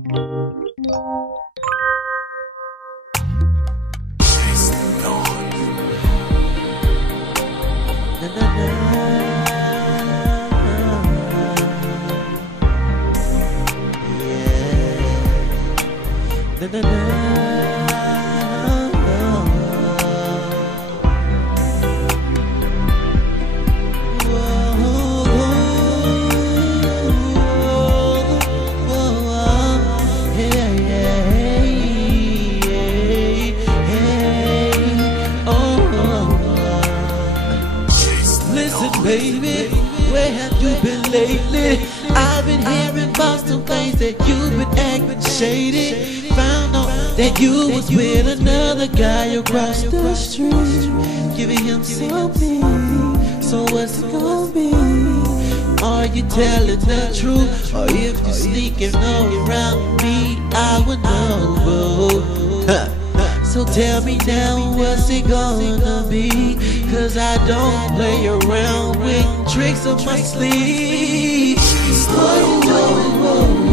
Na na na. Yeah. Na na na. Baby, where have you been lately? I've been hearing about some things that you've been acting shady. Found out that you was with another guy across the street, giving him something. So what's it gonna be? Are you telling the truth? Or if you sneaking around me, I would know. So tell me now, what's it gonna be? Cause I don't play around with tricks up my sleeve. Whoa, whoa, whoa.